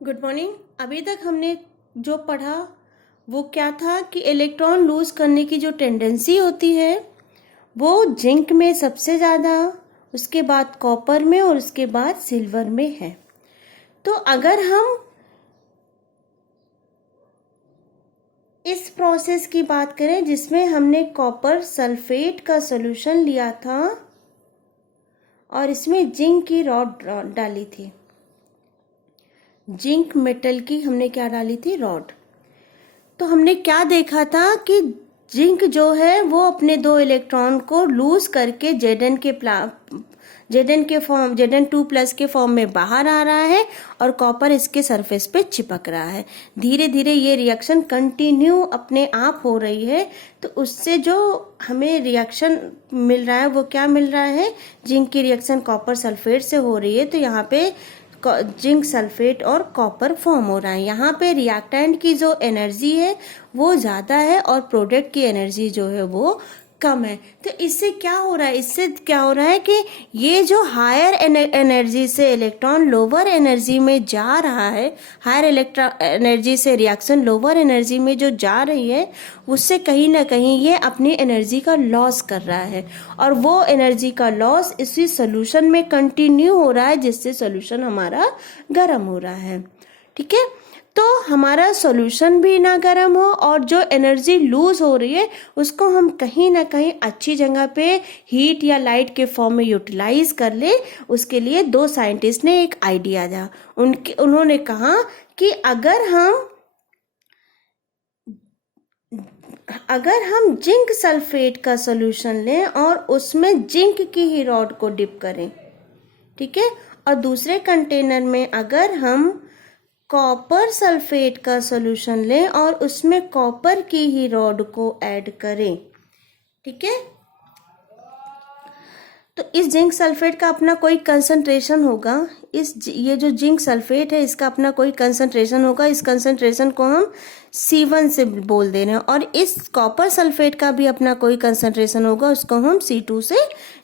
Good morning. अभी तक हमने जो पढ़ा वो क्या था कि इलेक्ट्रॉन लूज करने की जो टेंडेंसी होती है वो जिंक में सबसे ज़्यादा, उसके बाद कॉपर में और उसके बाद सिल्वर में है। तो अगर हम इस प्रोसेस की बात करें जिसमें हमने कॉपर सल्फेट का सॉल्यूशन लिया था और इसमें जिंक की रॉड डाली थी, जिंक मेटल की हमने क्या डाली थी, रॉड। तो हमने क्या देखा था कि जिंक जो है वो अपने दो इलेक्ट्रॉन को लूज करके Zn2+ के फॉर्म में बाहर आ रहा है और कॉपर इसके सरफेस पे चिपक रहा है। धीरे धीरे ये रिएक्शन कंटिन्यू अपने आप हो रही है। तो उससे जो हमें रिएक्शन मिल रहा है वो क्या मिल रहा है, जिंक की रिएक्शन कॉपर सल्फेट से हो रही है। तो यहाँ पे जिंक सल्फेट और कॉपर फॉर्म हो रहा है। यहाँ पे रिएक्टेंट की जो एनर्जी है वो ज़्यादा है और प्रोडक्ट की एनर्जी जो है वो कम है। तो इससे क्या हो रहा है, इससे क्या हो रहा है कि ये जो हायर एनर्जी से इलेक्ट्रॉन लोअर एनर्जी में जा रहा है, हायर एनर्जी से रिएक्शन लोअर एनर्जी में जो जा रही है, उससे कहीं ना कहीं ये अपनी एनर्जी का लॉस कर रहा है और वो एनर्जी का लॉस इसी सोल्यूशन में कंटिन्यू हो रहा है, जिससे सोल्यूशन हमारा गर्म हो रहा है। ठीक है, तो हमारा सॉल्यूशन भी ना गर्म हो और जो एनर्जी लूज हो रही है उसको हम कहीं ना कहीं अच्छी जगह पे हीट या लाइट के फॉर्म में यूटिलाइज कर ले। उसके लिए दो साइंटिस्ट ने एक आइडिया दिया। उन्होंने कहा कि अगर हम जिंक सल्फेट का सॉल्यूशन लें और उसमें जिंक की ही रॉड को डिप करें, ठीक है, और दूसरे कंटेनर में अगर हम कॉपर सल्फेट का सॉल्यूशन लें और उसमें कॉपर की ही रॉड को ऐड करें, ठीक है, तो इस जिंक सल्फेट का अपना कोई कंसंट्रेशन होगा। ये जो जिंक सल्फेट है इसका अपना कोई कंसंट्रेशन होगा। इस कंसंट्रेशन को हम C1 से बोल दे रहे हैं और इस कॉपर सल्फेट का भी अपना कोई कंसंट्रेशन होगा, उसको हम C2 से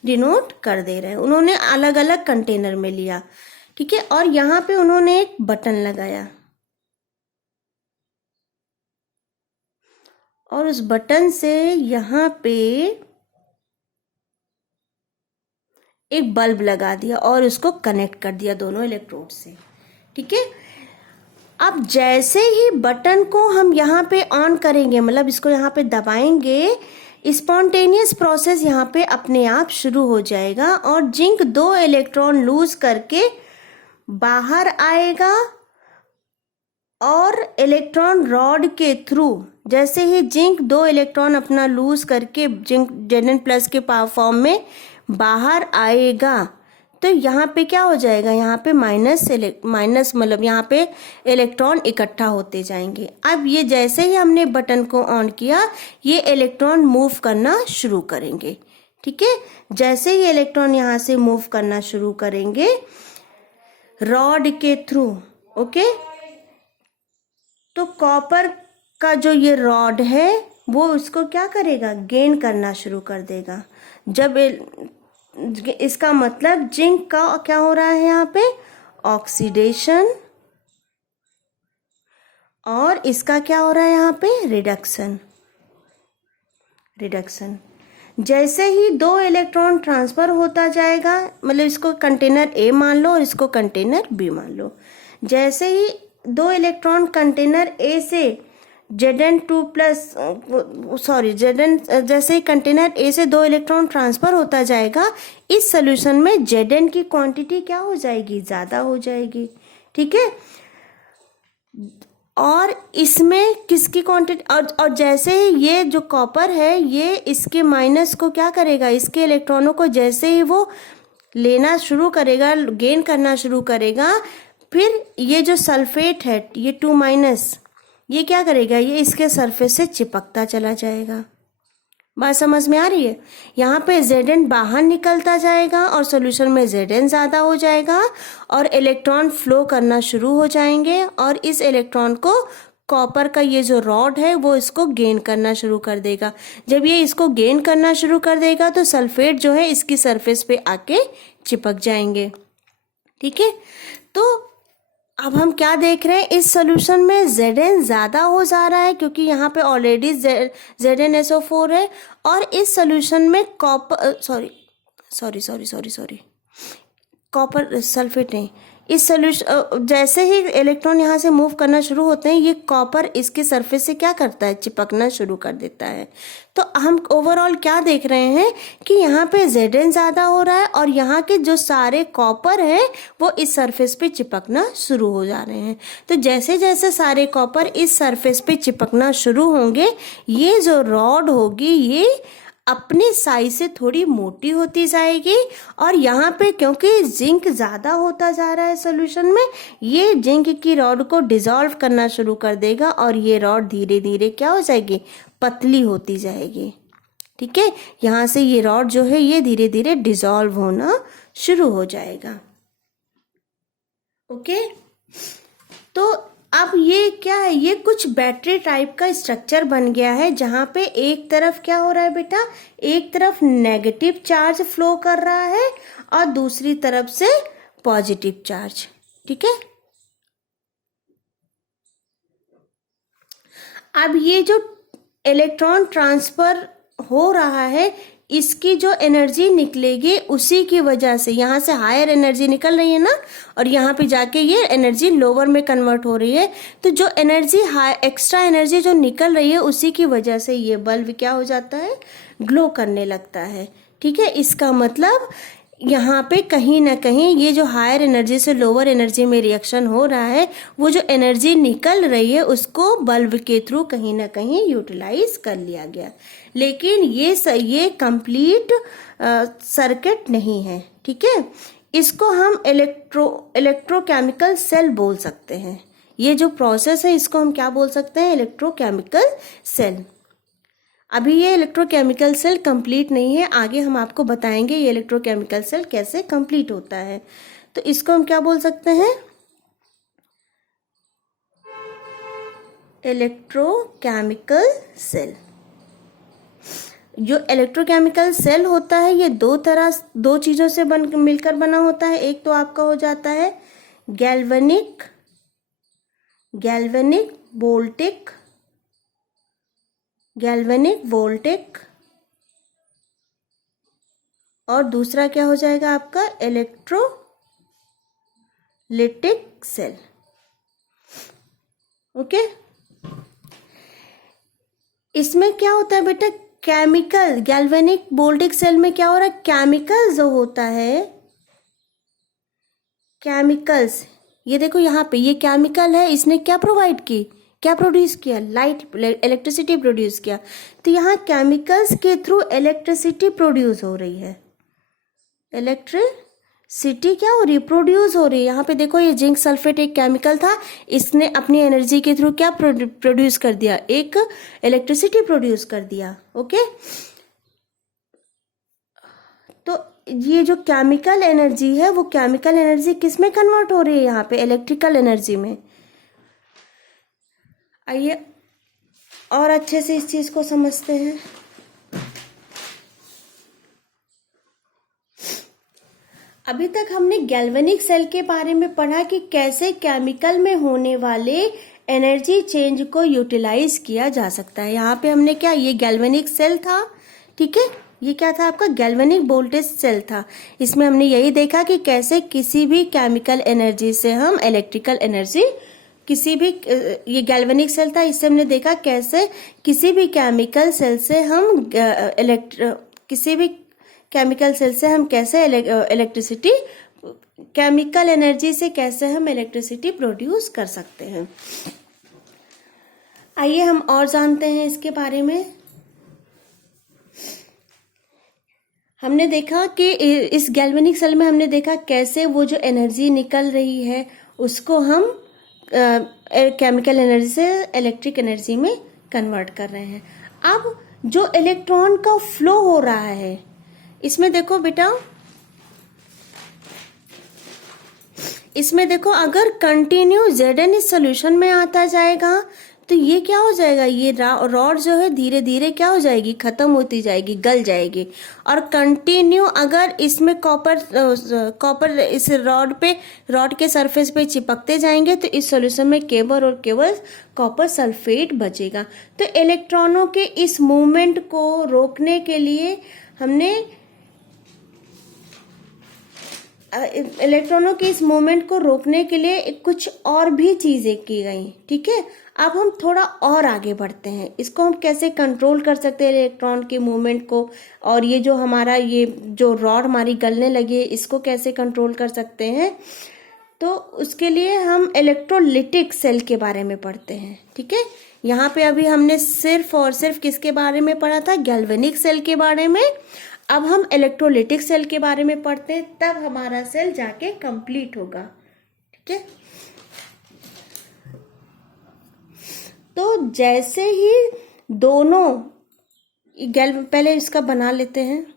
डिनोट कर दे रहे हैं। उन्होंने अलग अलग कंटेनर में लिया, ठीक है, और यहाँ पे उन्होंने एक बटन लगाया और उस बटन से यहाँ पे एक बल्ब लगा दिया और उसको कनेक्ट कर दिया दोनों इलेक्ट्रोड से। ठीक है, अब जैसे ही बटन को हम यहाँ पे ऑन करेंगे, मतलब इसको यहाँ पे दबाएंगे, स्पॉन्टेनियस प्रोसेस यहाँ पे अपने आप शुरू हो जाएगा और जिंक दो इलेक्ट्रॉन लूज करके बाहर आएगा और इलेक्ट्रॉन रॉड के थ्रू, जैसे ही जिंक दो इलेक्ट्रॉन अपना लूज करके जिंक Zn+ के फॉर्म में बाहर आएगा, तो यहाँ पे क्या हो जाएगा, यहाँ पे माइनस मतलब यहाँ पे इलेक्ट्रॉन इकट्ठा होते जाएंगे। अब ये जैसे ही हमने बटन को ऑन किया ये इलेक्ट्रॉन मूव करना शुरू करेंगे। ठीक है, जैसे ही इलेक्ट्रॉन यहाँ से मूव करना शुरू करेंगे रॉड के थ्रू, ओके, तो कॉपर का जो ये रॉड है वो उसको क्या करेगा, गेन करना शुरू कर देगा। जब इसका मतलब जिंक का क्या हो रहा है यहाँ पे, ऑक्सीडेशन, और इसका क्या हो रहा है यहाँ पे, रिडक्शन। जैसे ही दो इलेक्ट्रॉन ट्रांसफर होता जाएगा, मतलब इसको कंटेनर A मान लो और इसको कंटेनर B मान लो, जैसे ही दो इलेक्ट्रॉन कंटेनर A से जैसे ही कंटेनर A से दो इलेक्ट्रॉन ट्रांसफर होता जाएगा, इस सोल्यूशन में Zn की क्वांटिटी क्या हो जाएगी, ज़्यादा हो जाएगी। ठीक है, और इसमें किसकी क्वांटिटी, और जैसे ही ये जो कॉपर है ये इसके माइनस को क्या करेगा, इसके इलेक्ट्रॉनों को जैसे ही वो लेना शुरू करेगा, गेन करना शुरू करेगा, फिर ये जो सल्फेट है ये 2- ये क्या करेगा, ये इसके सरफेस से चिपकता चला जाएगा। बात समझ में आ रही है? यहाँ पे Zn बाहर निकलता जाएगा और सॉल्यूशन में Zn ज़्यादा हो जाएगा और इलेक्ट्रॉन फ्लो करना शुरू हो जाएंगे और इस इलेक्ट्रॉन को कॉपर का ये जो रॉड है वो इसको गेन करना शुरू कर देगा। जब ये इसको गेन करना शुरू कर देगा तो सल्फेट जो है इसकी सरफेस पे आके चिपक जाएंगे। ठीक है, तो अब हम क्या देख रहे हैं, इस सोल्यूशन में Zn ज़्यादा हो जा रहा है क्योंकि यहाँ पे ऑलरेडी ZnSO4 है, और इस सोल्यूशन में कॉपर सॉरी कॉपर सल्फेट नहीं, इस सोल्यूशन जैसे ही इलेक्ट्रॉन यहाँ से मूव करना शुरू होते हैं, ये कॉपर इसके सरफेस से क्या करता है, चिपकना शुरू कर देता है। तो हम ओवरऑल क्या देख रहे हैं कि यहाँ पे Zn ज़्यादा हो रहा है और यहाँ के जो सारे कॉपर हैं वो इस सरफेस पे चिपकना शुरू हो जा रहे हैं। तो जैसे जैसे सारे कॉपर इस सरफेस पे चिपकना शुरू होंगे, ये जो रॉड होगी ये अपने साइज से थोड़ी मोटी होती जाएगी, और यहाँ पे क्योंकि जिंक ज़्यादा होता जा रहा है सॉल्यूशन में, ये जिंक की रॉड को डिसॉल्व करना शुरू कर देगा और ये रॉड धीरे धीरे क्या हो जाएगी, पतली होती जाएगी। ठीक है, यहाँ से ये रॉड जो है ये धीरे धीरे डिसॉल्व होना शुरू हो जाएगा। ओके, तो अब ये क्या है, ये कुछ बैटरी टाइप का स्ट्रक्चर बन गया है, जहाँ पे एक तरफ क्या हो रहा है बेटा, एक तरफ नेगेटिव चार्ज फ्लो कर रहा है और दूसरी तरफ से पॉजिटिव चार्ज। ठीक है, अब ये जो इलेक्ट्रॉन ट्रांसफर हो रहा है, इसकी जो एनर्जी निकलेगी उसी की वजह से, यहाँ से हायर एनर्जी निकल रही है ना, और यहाँ पे जाके ये एनर्जी लोअर में कन्वर्ट हो रही है। तो जो एनर्जी एक्स्ट्रा एनर्जी जो निकल रही है उसी की वजह से ये बल्ब क्या हो जाता है, ग्लो करने लगता है। ठीक है, इसका मतलब यहाँ पे कहीं ना कहीं ये जो हायर एनर्जी से लोअर एनर्जी में रिएक्शन हो रहा है, वो जो एनर्जी निकल रही है उसको बल्ब के थ्रू कहीं ना कहीं यूटिलाइज कर लिया गया। लेकिन ये कंप्लीट सर्किट नहीं है। ठीक है, इसको हम इलेक्ट्रोकेमिकल सेल बोल सकते हैं। ये जो प्रोसेस है इसको हम क्या बोल सकते हैं, इलेक्ट्रोकेमिकल सेल। अभी ये इलेक्ट्रोकेमिकल सेल कंप्लीट नहीं है, आगे हम आपको बताएंगे ये इलेक्ट्रोकेमिकल सेल कैसे कंप्लीट होता है। तो इसको हम क्या बोल सकते हैं, इलेक्ट्रोकेमिकल सेल। जो इलेक्ट्रोकेमिकल सेल होता है ये दो चीजों से मिलकर बना होता है। एक तो आपका हो जाता है गैल्वेनिक वोल्टिक, और दूसरा क्या हो जाएगा आपका, इलेक्ट्रोलिटिक सेल। ओके, इसमें क्या होता है बेटा, केमिकल, गैल्वेनिक वोल्टिक सेल में क्या हो रहा है, केमिकल जो होता है, केमिकल्स, ये देखो यहाँ पे ये केमिकल है, इसने क्या प्रोवाइड की, क्या प्रोड्यूस किया, लाइट, इलेक्ट्रिसिटी प्रोड्यूस किया। तो यहाँ केमिकल्स के थ्रू इलेक्ट्रिसिटी प्रोड्यूस हो रही है, इलेक्ट्रिसिटी क्या हो रही है, प्रोड्यूस हो रही है। यहाँ पे देखो ये जिंक सल्फेट एक केमिकल था, इसने अपनी एनर्जी के थ्रू क्या प्रोड्यूस कर दिया, एक इलेक्ट्रिसिटी प्रोड्यूस कर दिया। ओके, तो ये जो केमिकल एनर्जी है वो केमिकल एनर्जी किस में कन्वर्ट हो रही है, यहाँ पे इलेक्ट्रिकल एनर्जी में। आइए और अच्छे से इस चीज को समझते हैं। अभी तक हमने गैल्वेनिक सेल के बारे में पढ़ा कि कैसे केमिकल में होने वाले एनर्जी चेंज को यूटिलाइज किया जा सकता है। यहाँ पे हमने क्या, ये गैल्वेनिक सेल था। ठीक है, ये क्या था आपका, गैल्वेनिक वोल्टेज सेल था। इसमें हमने यही देखा कि कैसे किसी भी केमिकल एनर्जी से हम इलेक्ट्रिकल एनर्जी, किसी भी, ये गैल्वेनिक सेल था, इससे हमने देखा कैसे किसी भी केमिकल सेल से हम कैसे इलेक्ट्रिसिटी, केमिकल एनर्जी से कैसे हम इलेक्ट्रिसिटी प्रोड्यूस कर सकते हैं। आइए हम और जानते हैं इसके बारे में। हमने देखा कि इस गैल्वेनिक सेल में हमने देखा कैसे वो जो एनर्जी निकल रही है उसको हम केमिकल एनर्जी से इलेक्ट्रिक एनर्जी में कन्वर्ट कर रहे हैं। अब जो इलेक्ट्रॉन का फ्लो हो रहा है, इसमें देखो बेटा, इसमें देखो अगर कंटिन्यू Zn इस सोल्यूशन में आता जाएगा तो ये क्या हो जाएगा, ये रॉड जो है धीरे धीरे क्या हो जाएगी, खत्म होती जाएगी, गल जाएगी। और कंटिन्यू अगर इसमें कॉपर इस रॉड के सरफेस पे चिपकते जाएंगे तो इस सॉल्यूशन में केवल और केवल कॉपर सल्फेट बचेगा। तो इलेक्ट्रॉनों के इस मूवमेंट को रोकने के लिए हमने इलेक्ट्रॉनों के इस मूवमेंट को रोकने के लिए कुछ और भी चीजें की गई। ठीक है, अब हम थोड़ा और आगे बढ़ते हैं, इसको हम कैसे कंट्रोल कर सकते हैं इलेक्ट्रॉन के मूवमेंट को, और ये जो हमारा ये जो रॉड हमारी गलने लगी है इसको कैसे कंट्रोल कर सकते हैं। तो उसके लिए हम इलेक्ट्रोलिटिक सेल के बारे में पढ़ते हैं। ठीक है, यहाँ पे अभी हमने सिर्फ और सिर्फ किसके बारे में पढ़ा था, गैल्वेनिक सेल के बारे में। अब हम इलेक्ट्रोलिटिक सेल के बारे में पढ़ते हैं, तब हमारा सेल जाके कंप्लीट होगा। ठीक है, तो जैसे ही दोनों पहले इसका बना लेते हैं।